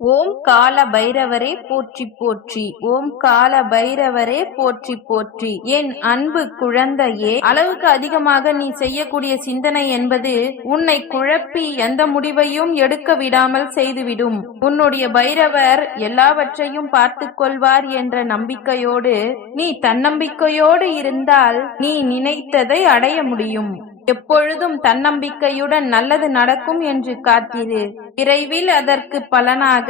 ஓம் கால பைரவரே போற்றி போற்றி. ஓம் கால பைரவரே போற்றி போற்றி. என் அன்பு குழந்தையே, அளவுக்கு அதிகமாக நீ செய்யக்கூடிய சிந்தனை என்பது உன்னை குழப்பி எந்த முடிவையும் எடுக்க விடாமல் செய்துவிடும். உன்னுடைய பைரவர் எல்லாவற்றையும் பார்த்து கொள்வார் என்ற நம்பிக்கையோடு நீ தன்னம்பிக்கையோடு இருந்தால் நீ நினைத்ததை அடைய முடியும். எப்பொழுதும் தன்னம்பிக்கையுடன் நல்லது நடக்கும் என்று காத்திரு. விரைவில் அதற்கு பலனாக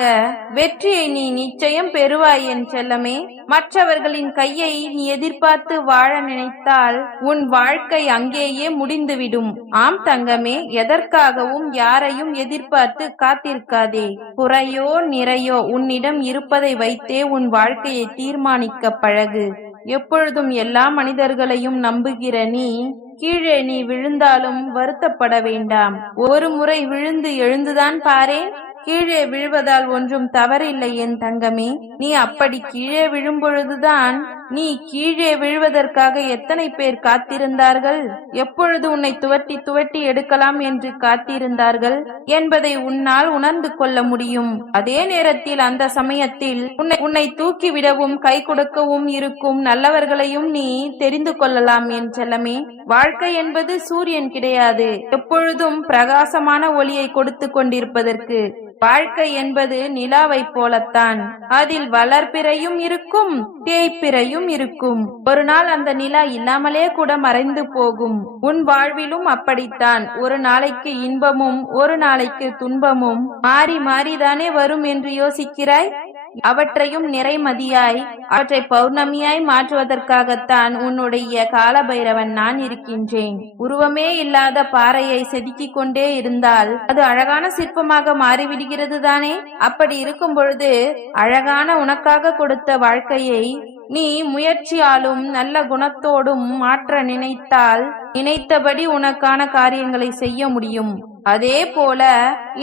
வெற்றியை நீ நிச்சயம் பெறுவாய் என் செல்லமே. மற்றவர்களின் கையை நீ எதிர்பார்த்து வாழ நினைத்தால் உன் வாழ்க்கை அங்கேயே முடிந்துவிடும். ஆம் தங்கமே, எதற்காகவும் யாரையும் எதிர்பார்த்து காத்திருக்காதே. குறையோ நிறையோ உன்னிடம் இருப்பதை வைத்தே உன் வாழ்க்கையை தீர்மானிக்க பழகு. எப்பொழுதும் எல்லா மனிதர்களையும் நம்புகிற கீழே நீ விழுந்தாலும் வருத்தப்பட வேண்டாம். ஒரு முறை விழுந்து எழுந்துதான் பாரேன். கீழே விழுவதால் ஒன்றும் தவறில்லை என் தங்கமே. நீ அப்படி கீழே விழும்பொழுதுதான் நீ கீழே விழுவதற்காக எத்தனை பேர் காத்திருந்தார்கள், எப்பொழுது உன்னை துவட்டி துவட்டி எடுக்கலாம் என்று காத்திருந்தார்கள் என்பதை உன்னால் உணர்ந்து கொள்ள முடியும். அதே நேரத்தில் அந்த சமயத்தில் உன்னை தூக்கிவிடவும் கை கொடுக்கவும் இருக்கும் நல்லவர்களையும் நீ தெரிந்து கொள்ளலாம் என் செல்லமே. வாழ்க்கை என்பது சூரியன் கிடையாது, எப்பொழுதும் பிரகாசமான ஒளியை கொடுத்து கொண்டிருப்பதற்கு. வாழ்க்கை என்பது நிலாவை போலத்தான். அதில் வளர்பிறையும் இருக்கும், தேய்பிறையும் இருக்கும். ஒரு நாள் அந்த நிலா இல்லாமலே கூட மறைந்து போகும். உன் வாழ்விலும் அப்படித்தான். ஒரு நாளைக்கு இன்பமும் ஒரு நாளைக்கு துன்பமும் மாறி மாறிதானே வரும் என்று யோசிக்கிறாய். அவற்றையும் நிறைமதியாய் அவற்றை பௌர்ணமியாய் மாற்றுவதற்காகத்தான் உன்னுடைய காலபைரவன் நான் இருக்கின்றேன். உருவமே இல்லாத பாறையை செதுக்கிக் கொண்டே இருந்தால் அது அழகான சிற்பமாக மாறிவிடுகிறது தானே. அப்படி இருக்கும் பொழுது அழகான உனக்காக கொடுத்த வாழ்க்கையை நீ முயற்சியாலும் நல்ல குணத்தோடும் மாற்ற நினைத்தால் நினைத்தபடி உனக்கான காரியங்களை செய்ய முடியும். அதே போல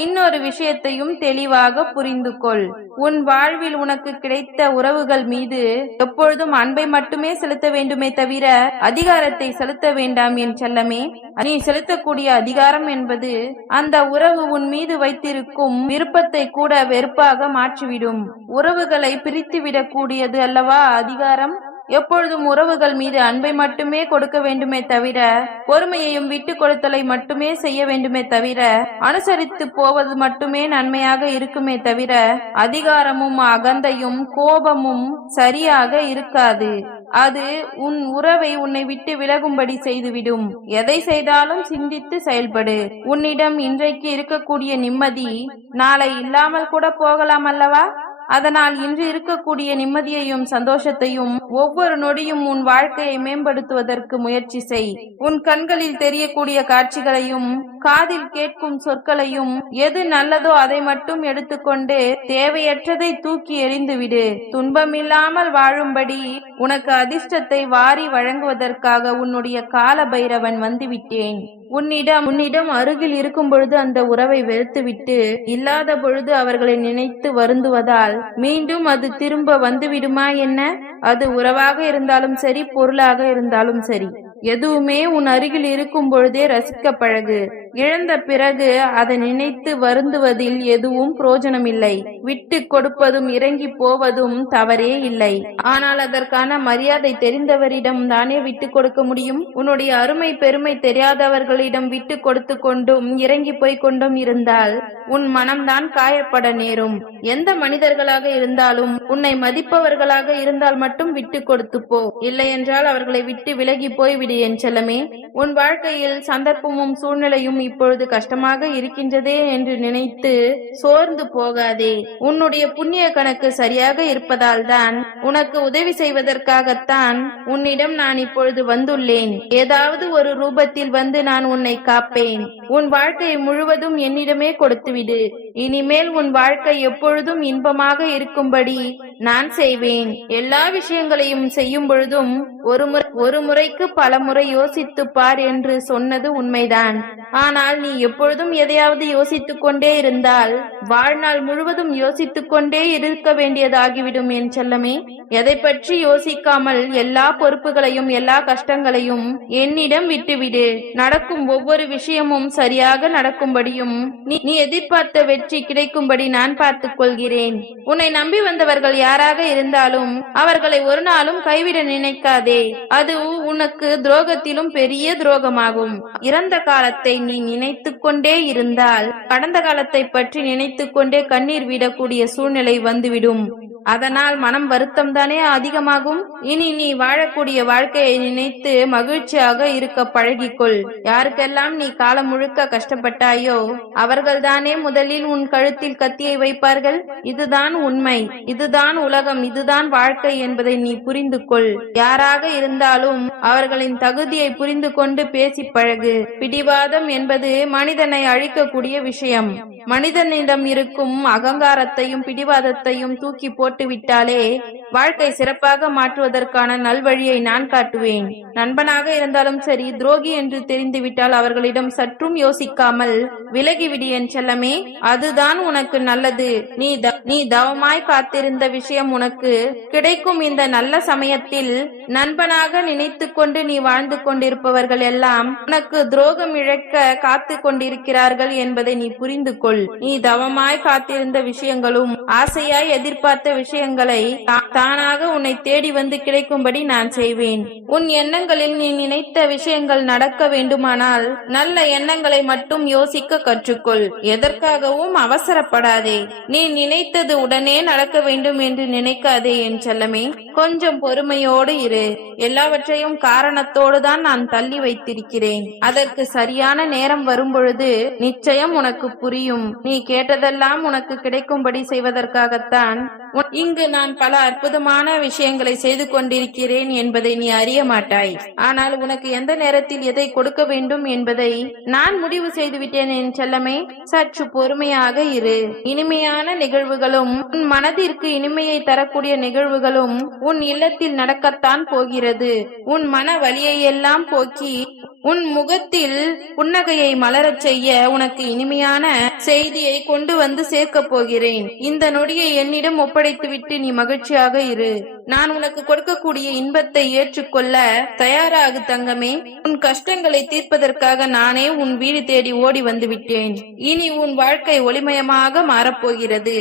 இன்னொரு விஷயத்தையும் தெளிவாக புரிந்து கொள். உன் வாழ்வில் உனக்கு கிடைத்த உறவுகள் மீது எப்பொழுதும் அன்பை மட்டுமே செலுத்த வேண்டுமே தவிர அதிகாரத்தை செலுத்த வேண்டாம் என் செல்லமே. நீ செலுத்தக்கூடிய அதிகாரம் என்பது அந்த உறவு உன் மீது வைத்திருக்கும் விருப்பத்தை கூட வெறுப்பாக மாற்றிவிடும். உறவுகளை பிரித்துவிடக் கூடியது அல்லவா அதிகாரம். எப்பொழுதும் உறவுகள் மீது அன்பை மட்டுமே கொடுக்க வேண்டுமே தவிர பொறுமையையும் விட்டு கொடுத்தலை மட்டுமே செய்ய வேண்டுமே தவிர அனுசரித்து போவது மட்டுமே நன்மையாக இருக்குமே தவிர அதிகாரமும் அகந்தையும் கோபமும் சரியாக இருக்காது. அது உன் உறவை உன்னை விட்டு விலகும்படி செய்துவிடும். எதை செய்தாலும் சிந்தித்து செயல்படு. உன்னிடம் இன்றைக்கு இருக்கக்கூடிய நிம்மதி நாளை இல்லாமல் கூட போகலாம் அல்லவா. அதனால் இன்று இருக்கக்கூடிய நிம்மதியையும் சந்தோஷத்தையும் ஒவ்வொரு நொடியும் உன் வாழ்க்கையை மேம்படுத்துவதற்கு முயற்சி செய். உன் கண்களில் தெரியக்கூடிய காட்சிகளையும் காதில் கேட்கும் சொற்களையும் எது நல்லதோ அதை மட்டும் எடுத்துக்கொண்டு தேவையற்றதை தூக்கி எறிந்துவிடு. துன்பமில்லாமல் வாழும்படி உனக்கு அதிர்ஷ்டத்தை வாரி வழங்குவதற்காக உன்னுடைய கால பைரவன் வந்துவிட்டேன். உன்னிடம் அருகில் இருக்கும் பொழுது அந்த உறவை வெறுத்துவிட்டு இல்லாத பொழுது அவர்களை நினைத்து வருந்துவதால் மீண்டும் அது திரும்ப வந்துவிடுமா என்ன? அது உறவாக இருந்தாலும் சரி, பொருளாக இருந்தாலும் சரி, எதுவுமே உன் அருகில் இருக்கும் பொழுதே ரசிக்க பழகு. இழந்த பிறகு அதை நினைத்து வருந்துவதில் எதுவும் பிரயோஜனமில்லை. விட்டு கொடுப்பதும் இறங்கி போவதும் தவறே இல்லை. ஆனால் அதற்கான மரியாதை தெரிந்தவரிடம் தானே விட்டு கொடுக்க முடியும். உன்னுடைய அருமை பெருமை தெரியாதவர்களிடம் விட்டு கொடுத்து கொண்டும் இறங்கி போய் கொண்டும் இருந்தால் உன் மனம்தான் காயப்பட நேரும். எந்த மனிதர்களாக இருந்தாலும் உன்னை மதிப்பவர்களாக இருந்தால் மட்டும் விட்டு கொடுத்து போ. இல்லை என்றால் அவர்களை விட்டு விலகி போய்விடு என் செல்லமே. உன் வாழ்க்கையில் சந்தர்ப்பமும் சூழ்நிலையும் இப்பொழுது கஷ்டமாக இருக்கின்றதே என்று நினைத்து சோர்ந்து போகாதே. உன்னுடைய புண்ணிய கணக்கு சரியாக இருப்பதால் தான் உனக்கு உதவி செய்வதற்காகத்தான் உன்னிடம் நான் இப்பொழுது வந்துள்ளேன். ஏதாவது ஒரு ரூபத்தில் வந்து நான் உன்னை காப்பேன். உன் வாழ்க்கையை முழுவதும் என்னிடமே கொடுத்துவிடு. இனிமேல் உன் வாழ்க்கை எப்பொழுதும் இன்பமாக இருக்கும்படி நான் செய்வேன். எல்லா விஷயங்களையும் செய்யும் பொழுதும் ஒரு முறைக்கு பல பலமுறை யோசித்துப் பார் என்று சொன்னது உண்மைதான். ஆனால் நீ எப்பொழுதும் எதையாவது யோசித்துக் கொண்டே இருந்தால் வாழ்நாள் முழுவதும் யோசித்துக் கொண்டே இருக்க வேண்டியதாகிவிடும் என் செல்லமே. எதை பற்றி யோசிக்காமல் எல்லா பொறுப்புகளையும் எல்லா கஷ்டங்களையும் என்னிடம் விட்டுவிடு. நடக்கும் ஒவ்வொரு விஷயமும் சரியாக நடக்கும்படியும் நீ எதிர்பார்த்த வெற்றி கிடைக்கும்படி நான் பார்த்துக் கொள்கிறேன். உன்னை நம்பி வந்தவர்கள் யாராக இருந்தாலும் அவர்களை ஒரு நாளும் கைவிட நினைக்காதே. அது உனக்கு துரோகத்திலும் பெரிய துரோகமாகும். இறந்த காலத்தை நீ நினைத்துக் கொண்டே இருந்தால் கடந்த காலத்தை பற்றி நினைத்துக் கொண்டே கண்ணீர் விடக்கூடிய சூழ்நிலை வந்துவிடும். அதனால் மனம் வருத்தம் தானே அதிகமாகும். இனி நீ வாழக்கூடிய வாழ்க்கையை நினைத்து மகிழ்ச்சியாக இருக்க பழகிக்கொள். யாருக்கெல்லாம் நீ காலம் முழுக்க கஷ்டப்பட்டாயோ அவர்கள்தானே முதலில் உன் கழுத்தில் கத்தியை வைப்பார்கள். இதுதான் உண்மை, இதுதான் உலகம், இதுதான் வாழ்க்கை என்பதை நீ புரிந்து கொள். யாராக இருந்தாலும் அவர்களின் தகுதியை புரிந்து கொண்டு பேசி பழகு. பிடிவாதம் என்பது மனிதனை அழிக்கக்கூடிய விஷயம். மனிதனிடம் இருக்கும் அகங்காரத்தையும் பிடிவாதத்தையும் தூக்கி போட்டு விட்டாலே வாழ்க்கை சிறப்பாக மாற்றுவதற்கான நல்வழியை நான் காட்டுவேன். நண்பனாக இருந்தாலும் சரி, துரோகி என்று தெரிந்துவிட்டால் அவர்களிடம் சற்றும் யோசிக்காமல் விலகிவிடு என் செல்லமே. அதுதான் உனக்கு நல்லது. நீ தவமாய் காத்திருந்த விஷயம் உனக்கு கிடைக்கும். இந்த நல்ல சமயத்தில் நண்பனாக நினைத்து கொண்டு நீ வாழ்ந்து கொண்டிருப்பவர்கள் எல்லாம் உனக்கு துரோகம் இழக்க காத்து கொண்டிருக்கிறார்கள் என்பதை நீ புரிந்து கொள். நீ தவமாய் காத்திருந்த விஷயங்களும் ஆசையாய் எதிர்பார்த்த விஷயங்களை தானாக உன்னை தேடி வந்து கிடைக்கும்படி நான் செய்வேன். உன் எண்ணங்களில் நீ நினைத்த விஷயங்கள் நடக்க வேண்டுமானால் நல்ல எண்ணங்களை மட்டும் யோசிக்க கற்றுக்கொள். எதற்காகவும் அவசரப்படாதே. நீ நினைத்தது உடனே நடக்க வேண்டும் என்று நினைக்காதே என் செல்லமே. கொஞ்சம் பொறுமையோடு இரு. எல்லாவற்றையும் காரணத்தோடு தான் நான் தள்ளி வைத்திருக்கிறேன். அதற்கு சரியான நேரம் வரும்பொழுது நிச்சயம் உனக்கு புரியும். நீ கேட்டதெல்லாம் உனக்கு கிடைக்கும்படி செய்வதற்காகத்தான் இங்கு நான் பல அற்புதமான விஷயங்களை செய்து கொண்டிருக்கிறேன் என்பதை நீ அறிய மாட்டாய். ஆனால் உனக்கு எந்த நேரத்தில் எதை கொடுக்க வேண்டும் என்பதை நான் முடிவு செய்துவிட்டேன் என் செல்லமே. சற்று பொறுமையாக இரு. இனிமையான நிகழ்வுகளும் உன் மனதிற்கு இனிமையை தரக்கூடிய நிகழ்வுகளும் உன் இல்லத்தில் நடக்கத்தான் போகிறது. உன் மன வலியை எல்லாம் போக்கி உன் முகத்தில் புன்னகையை மலரச் செய்ய உனக்கு இனிமையான செய்தியை கொண்டு வந்து சேர்க்கப் போகிறேன். இந்த நொடியை என்னிடம் ஒப்படைத்துவிட்டு நீ மகிழ்ச்சியாக இரு. நான் உனக்கு கொடுக்கக்கூடிய இன்பத்தை ஏற்றுக்கொள்ள தயாராகு தங்கமே. உன் கஷ்டங்களை தீர்ப்பதற்காக நானே உன் வீடு தேடி ஓடி வந்து விட்டேன். இனி உன் வாழ்க்கை ஒளிமயமாக மாறப்போகிறது.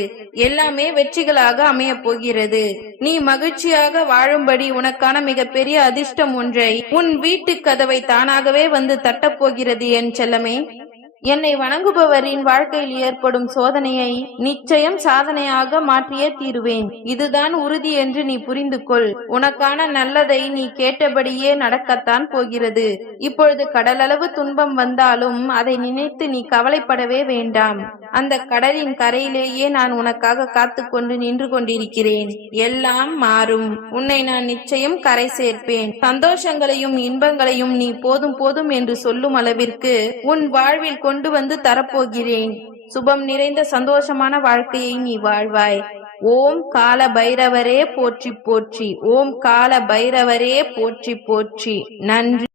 எல்லாமே வெற்றிகளாக அமையப் போகிறது. நீ மகிழ்ச்சியாக வாழும்படி உனக்கான மிகப்பெரிய அதிர்ஷ்டம் ஒன்றை உன் வீட்டு கதவை தானாகவே வந்து தட்டப்போகிறது என் செல்லமே. என்னை வணங்குபவரின் வாழ்க்கையில் ஏற்படும் சோதனையை நிச்சயம் சாதனையாக மாற்றியே தீருவேன். இதுதான் உறுதி என்று நீ புரிந்து கொள். உனக்கான நல்லதை நீ கேட்டபடியே நடக்கத்தான் போகிறது. இப்பொழுது கடலளவு துன்பம் வந்தாலும் அதை நினைத்து நீ கவலைப்படவே வேண்டாம். அந்த கடலின் கரையிலேயே நான் உனக்காக காத்து கொண்டு நின்று கொண்டிருக்கிறேன். எல்லாம் மாறும். உன்னை நான் நிச்சயம் கரை சேர்ப்பேன். சந்தோஷங்களையும் இன்பங்களையும் நீ போதும் போதும் என்று சொல்லும் அளவிற்கு உன் வாழ்வில் கொண்டு வந்து தரப்போகிறேன். சுபம் நிறைந்த சந்தோஷமான வாழ்க்கையை நீ வாழ்வாய். ஓம் கால பைரவரே போற்றி போற்றி. ஓம் கால பைரவரே போற்றி போற்றி. நன்றி.